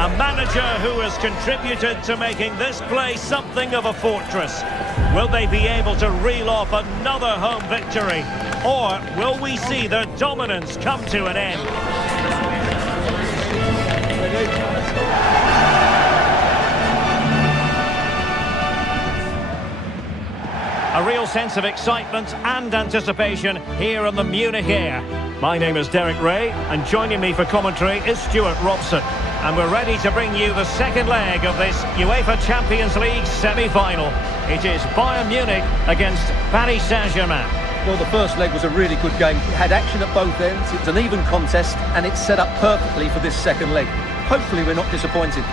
A manager who has contributed to making this place something of a fortress. Will they be able to reel off another home victory? Or will we see their dominance come to an end? A real sense of excitement and anticipation here on the Munich air. My name is Derek Ray, and joining me for commentary is Stuart Robson. And we're ready to bring you the second leg of this UEFA Champions League semi-final. It is Bayern Munich against Paris Saint-Germain. Well, the first leg was a really good game. It had action at both ends, it was an even contest, and it's set up perfectly for this second leg. Hopefully we're not disappointed.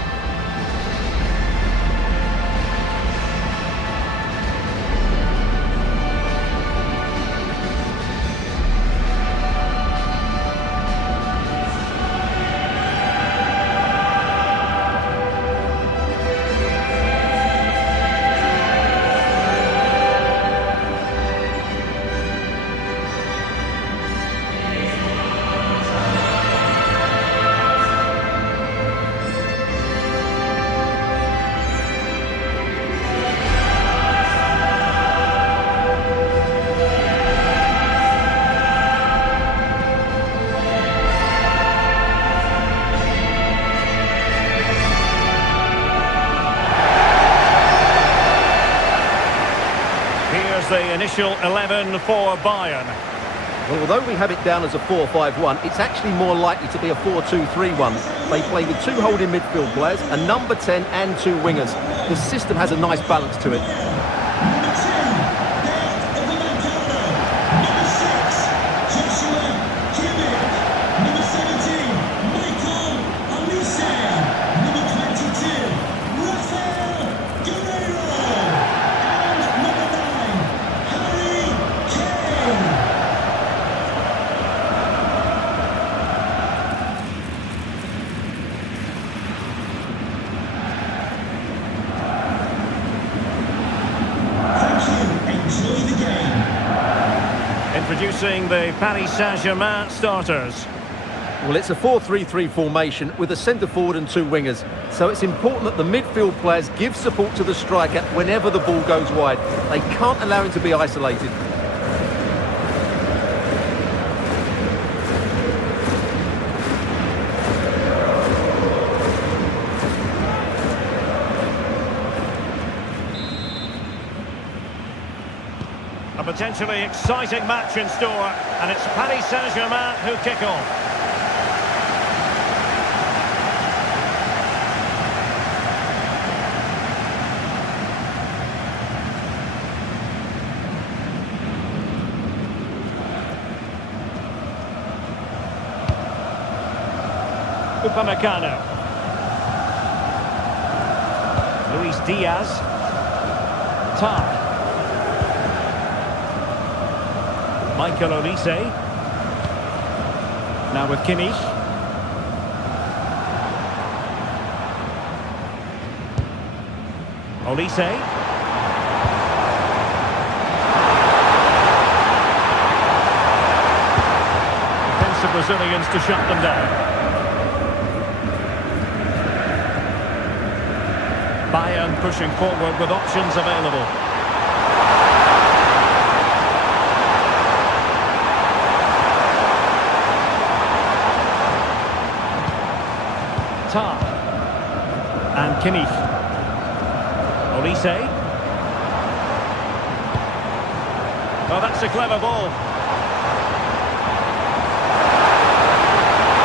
The initial 11 for Bayern. Well, although we have it down as a 4-5-1, it's actually more likely to be a 4-2-3-1. They play with two holding midfield players, a number 10 and two wingers. The system has a nice balance to it. Introducing the Paris Saint-Germain starters. Well, it's a 4-3-3 formation with a centre-forward and two wingers. So it's important that the midfield players give support to the striker whenever the ball goes wide. They can't allow him to be isolated. A potentially exciting match in store, and it's Paris Saint-Germain who kick off. Upamecano. Luis Diaz. Tar. Michael Olise. Now with Kimmich. Olise. Defensive Brazilians to shut them down. Bayern pushing forward with options available. Tar. And Kimmich. Olise. Oh, that's a clever ball.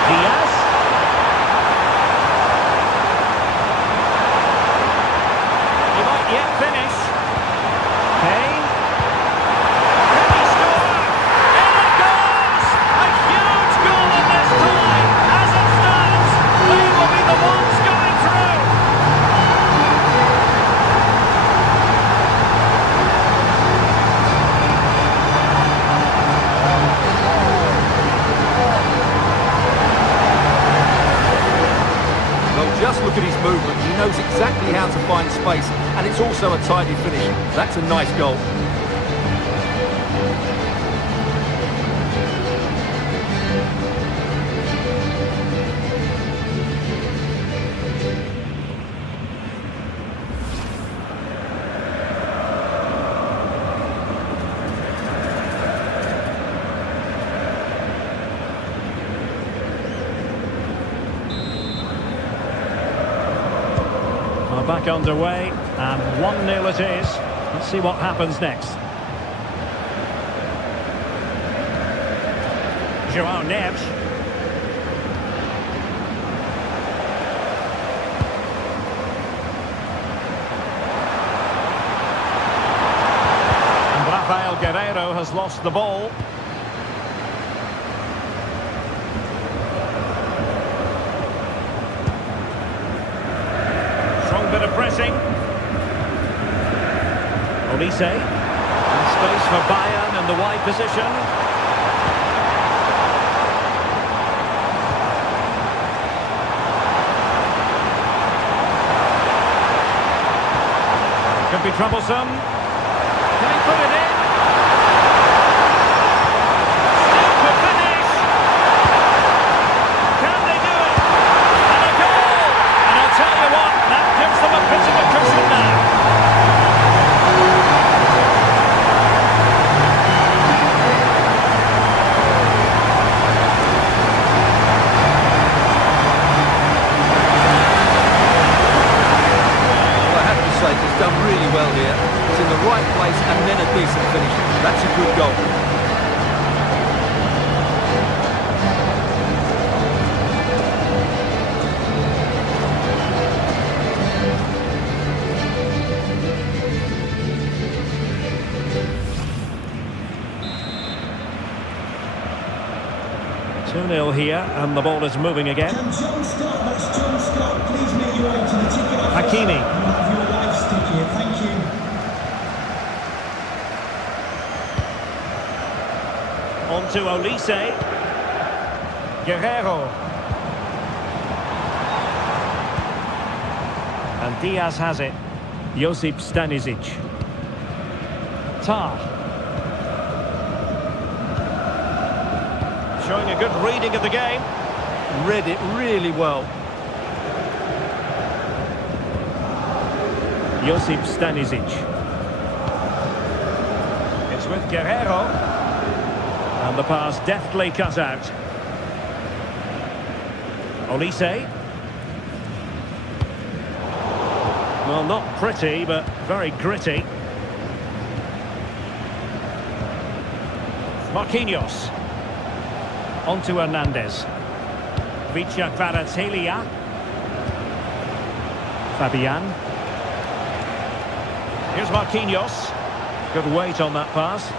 Diaz. He might yet finish. Kane. Can he score? In it goes! A huge goal in this tie. As it stands, they will be the ones going through. Well, just look at his movement. He knows exactly how to find space, and it's also a tidy finish. That's a nice goal. back underway, and 1-0 it is. Let's see what happens next. João Neves. And Rafael Guerreiro has lost the ball. Strong bit of pressing. Olise. And space for Bayern in the wide position. Could be troublesome. Can he put it in? Super finish! Can they do it? And a goal! And I'll tell you what, that gives them a bit of a cushion now. He's done really well here. He's in the right place and then a decent finish. That's a good goal. Two 2-0 here, and the ball is moving again. Can John Scott, that's John Scott, please make your way to the ticket office. Hakimi. You have your wife's ticket, thank you. On to Olise. Guerreiro. And Diaz has it. Josip Stanisic. Tar. Showing a good reading of the game. Read it really well. Josip Stanisic. It's with Guerreiro. And the pass deftly cut out. Olise. Well, not pretty, but very gritty. Marquinhos. On to Hernandez. Vicha Kvaratskhelia. Fabian. Here's Marquinhos. Good weight on that pass.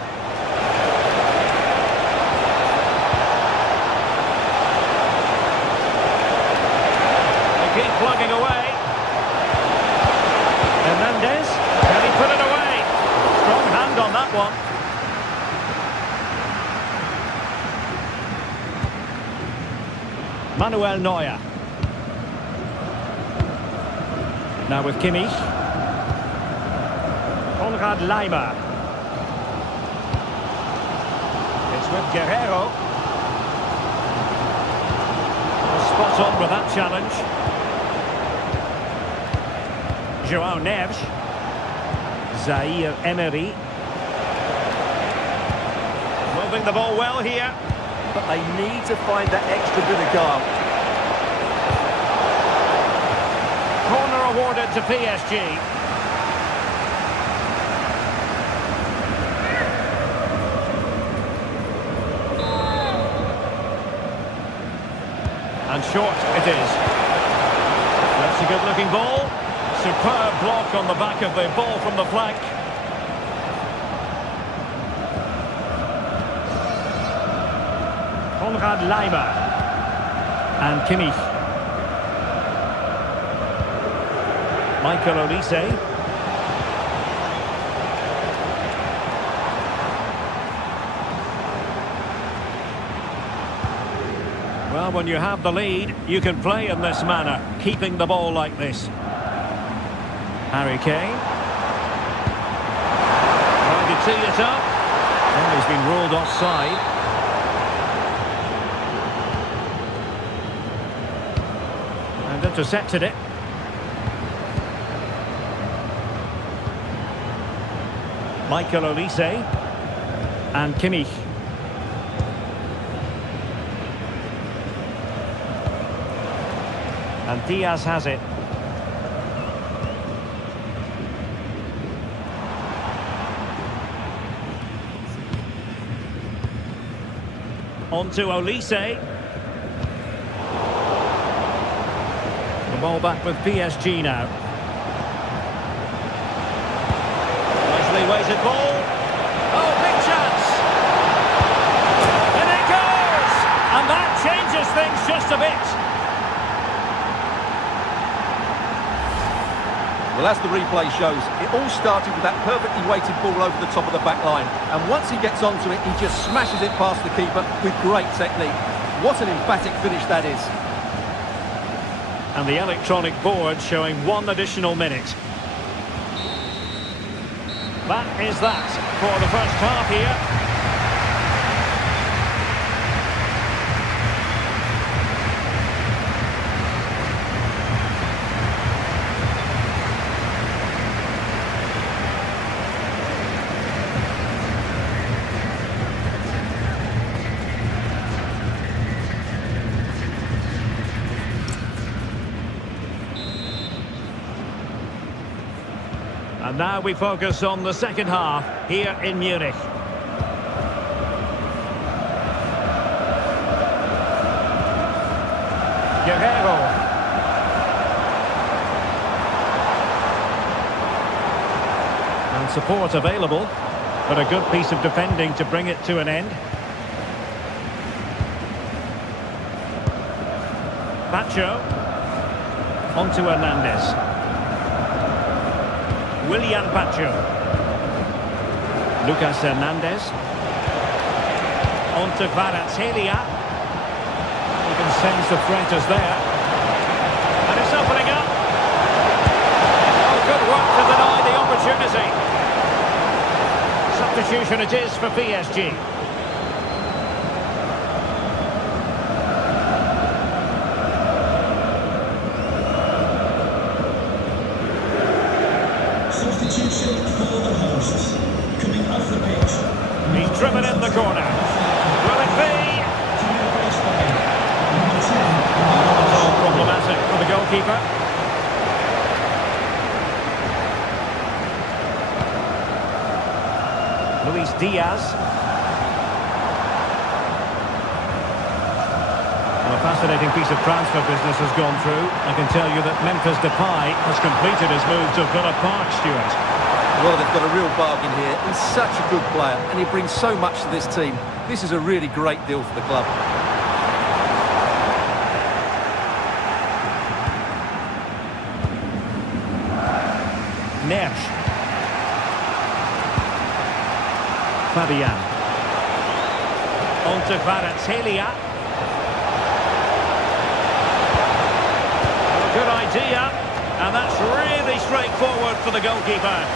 They keep plugging away. Hernandez. Can he put it away? Strong hand on that one. Manuel Neuer. Now with Kimmich. Konrad Laimer. It's with Guerreiro. Spot on with that challenge. João Neves. Zaire Emery. Moving the ball well here. But they need to find that extra bit of guile. Corner awarded to PSG. And short it is. That's a good-looking ball. Superb block on the back of the ball from the flank. Konrad Laimer. And Kimmich. Michael Olise. Well, when you have the lead, you can play in this manner, keeping the ball like this. Harry Kane. Trying to tee it up. And he's been ruled offside. And intercepted it. Michael Olise. And Kimmich. And Diaz has it. On to Olise. The ball back with PSG now. Nicely weighted ball. Oh, big chance. And it goes! And that changes things just a bit. Well, as the replay shows, it all started with that perfectly weighted ball over the top of the back line. And once he gets onto it, he just smashes it past the keeper with great technique. What an emphatic finish that is. And the electronic board showing 1 additional minute. That is that for the first half here. And now we focus on the second half here in Munich. Guerrero. And support available, but a good piece of defending to bring it to an end. Pacho. On to Hernandez. Willian Pacho. Lucas Hernandez. On to Kvaratskhelia. You can sense the threat is there. And it's opening up. Oh, good work to deny the opportunity. Substitution it is for PSG. Substitution for the hosts. Coming off the pitch. He's driven in the corner. Will it be? Problematic for the goalkeeper. Luis Diaz. Well, a fascinating piece of transfer business has gone through. I can tell you that Memphis Depay has completed his move to Villa Park, Stuart. Well, they've got a real bargain here. He's such a good player, and he brings so much to this team. This is a really great deal for the club. Nersch. Fabian. On to Kvaratskhelia. Good idea, and that's really straightforward for the goalkeeper.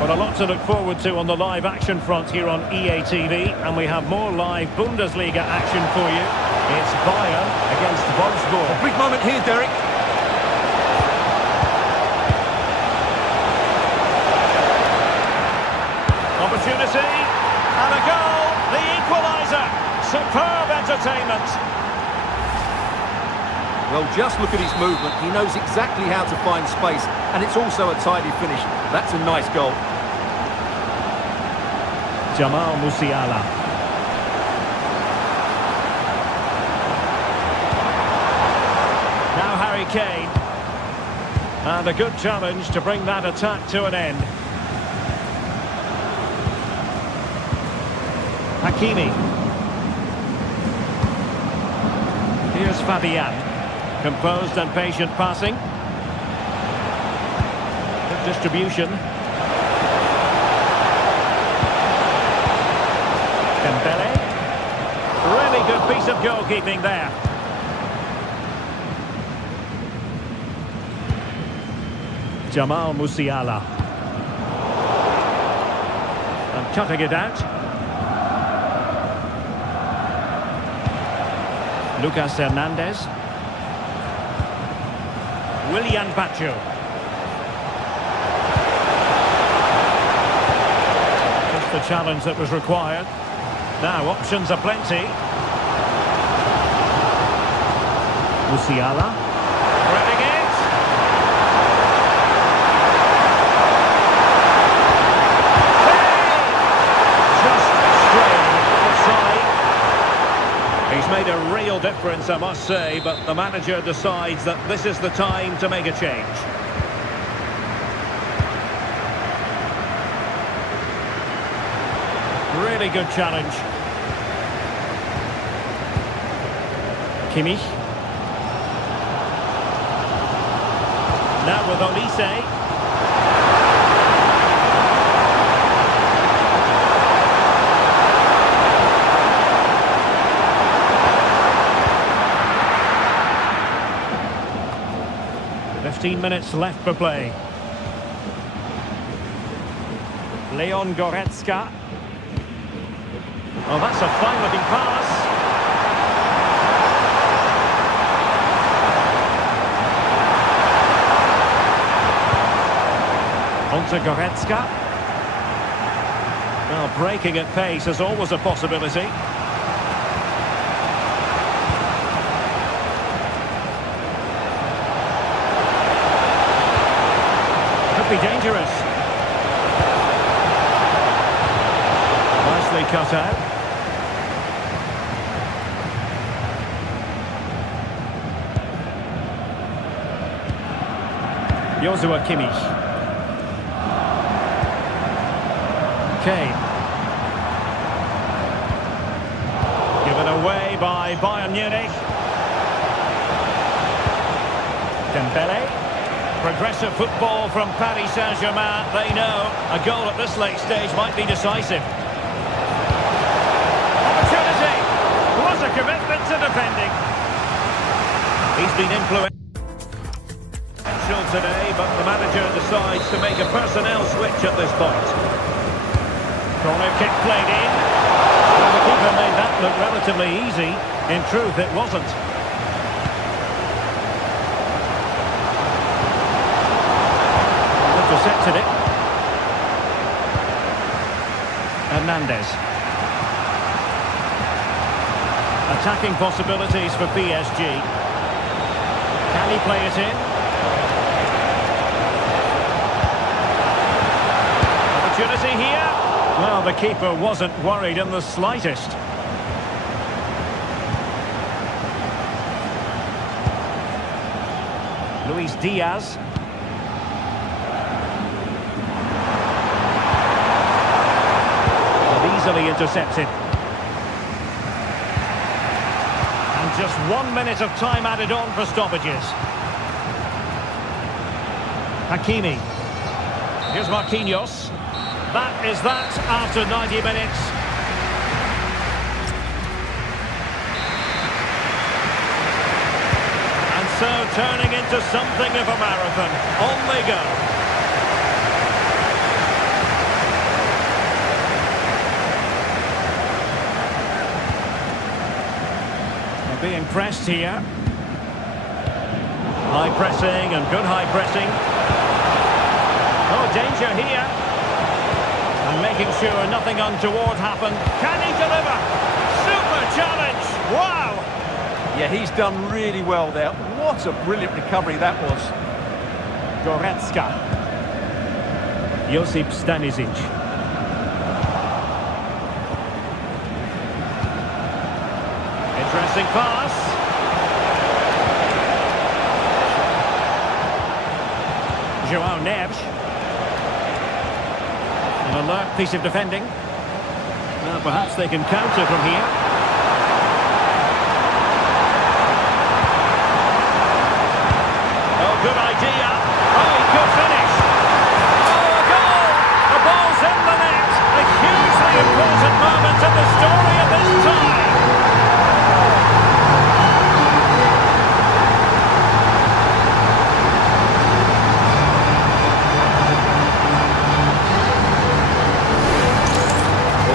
Well, a lot to look forward to on the live action front here on EA TV, and we have more live Bundesliga action for you. It's Bayern against Wolfsburg. A big moment here, Derek. Opportunity, and a goal, the equaliser. Superb entertainment. Well, just look at his movement. He knows exactly how to find space, and it's also a tidy finish. That's a nice goal. Jamal Musiala. Now Harry Kane. And a good challenge to bring that attack to an end. Hakimi. Here's Fabian. Composed and patient passing. Good distribution. Dembele. Really good piece of goalkeeping there. Jamal Musiala. And cutting it out. Lucas Hernandez. Willian Pacho. Just the challenge that was required. Now options are plenty. Musiala. Reading it. performance, I must say, but the manager decides that this is the time to make a change. Really good challenge. Kimmich. Now with Olise. Minutes left for play. Leon Goretzka. Oh, that's a fine-looking pass. On to Goretzka. Well, breaking at pace is always a possibility. Be dangerous. Nicely cut out. Joshua Kimmich. Kane. Given away by Bayern Munich. Dembele. Progressive football from Paris Saint-Germain. They know a goal at this late stage might be decisive. Opportunity! Was a commitment to defending. He's been influential today, but the manager decides to make a personnel switch at this point. Corner kick played in. Well, the keeper made that look relatively easy. In truth, it wasn't. Intercepted it. Hernandez. Attacking possibilities for PSG. Can he play it in? Opportunity here. Well, the keeper wasn't worried in the slightest. Luis Diaz. Easily intercepted. And just 1 minute of time added on for stoppages. Hakimi. Here's Marquinhos. That is that after 90 minutes. And so turning into something of a marathon. On they go. Being pressed here. High pressing and good high pressing. Oh, danger here. And making sure nothing untoward happened. Can he deliver? Super challenge! Wow! Yeah, he's done really well there. What a brilliant recovery that was. Goretzka. Josip Stanisic. Interesting pass. João Neves. An alert piece of defending. Well, perhaps they can counter from here. Oh, good idea. Oh, he could finish. Oh, a goal! The ball's in the net. A hugely important moment in the story of this time.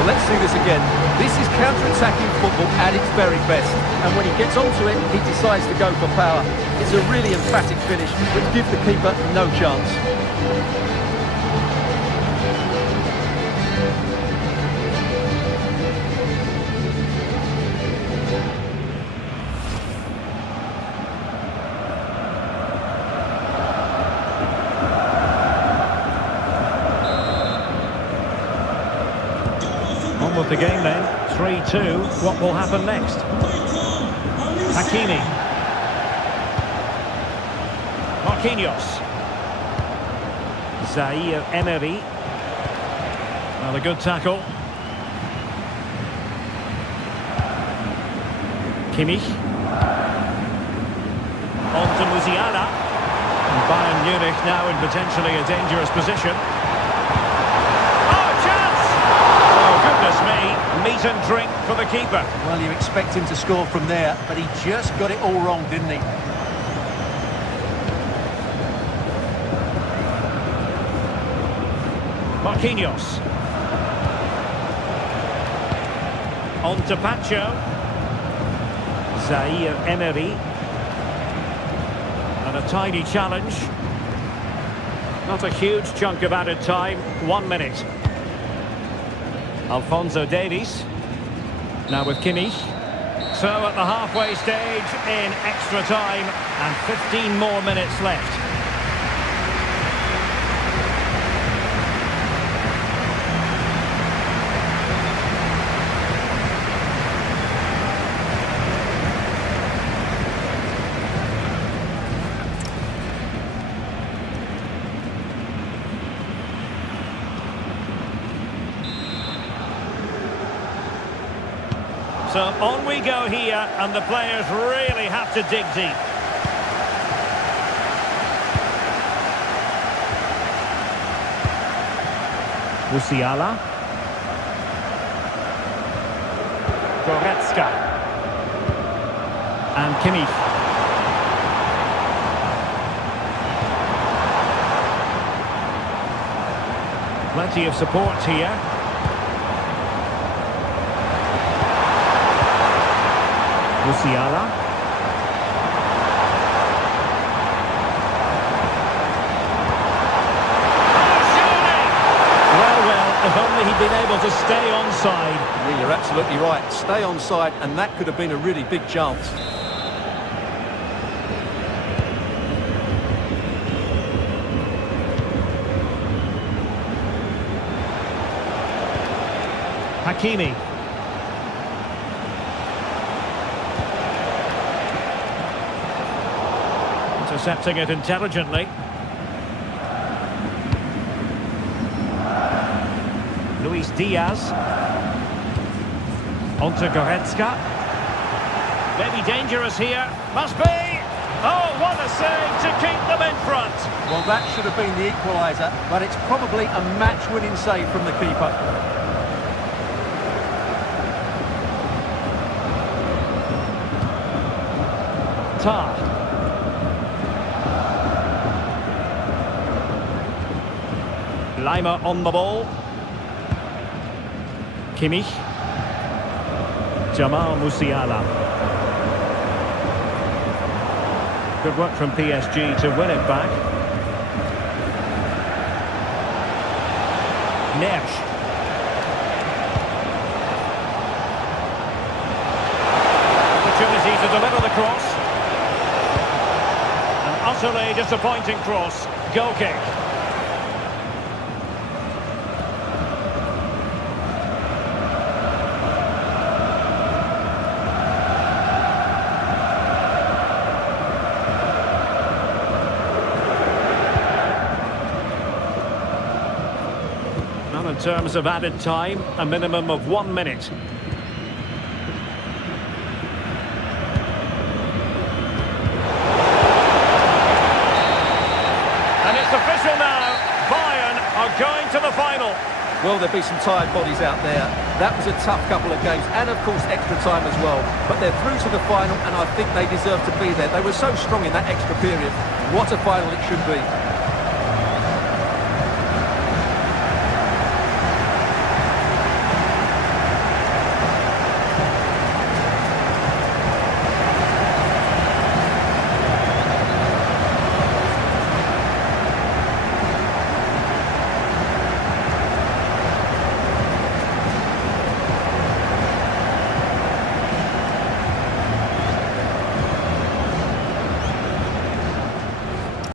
Let's see this again. This is counter-attacking football at its very best. And when he gets onto it, he decides to go for power. It's a really emphatic finish, which gives the keeper no chance. On with the game then, 3-2. What will happen next? Hakimi. Marquinhos. Zaire Emery. Well, a good tackle. Kimmich. On to Musiala. And Bayern Munich now in potentially a dangerous position. Oh, chance! Oh, goodness me. Meat and drink for the keeper. Well, you expect him to score from there, but he just got it all wrong, didn't he? Marquinhos. On to Pacho. Zaire Emery. And a tidy challenge. Not a huge chunk of added time. 1 minute. Alphonso Davies. Now with Kimmich. So at the halfway stage in extra time. And 15 more minutes left. So on we go here, and the players really have to dig deep. Musiala. Goretzka. And Kimmich. Plenty of support here. Musiala. Well, if only he'd been able to stay onside. Yeah, you're absolutely right. Stay onside, and that could have been a really big chance. Hakimi. Intercepting it intelligently. Luis Diaz. On to Goretzka. Maybe dangerous here. Must be! Oh, what a save to keep them in front! Well, that should have been the equaliser, but it's probably a match-winning save from the keeper. Tar. Lima on the ball. Kimmich. Jamal Musiala. Good work from PSG to win it back. Nesh. Opportunity to deliver the cross. An utterly disappointing cross. Goal kick. In terms of added time, a minimum of 1 minute. And it's official now. Bayern are going to the final. Well, there'll be some tired bodies out there. That was a tough couple of games, and of course extra time as well. But they're through to the final, and I think they deserve to be there. They were so strong in that extra period. What a final it should be.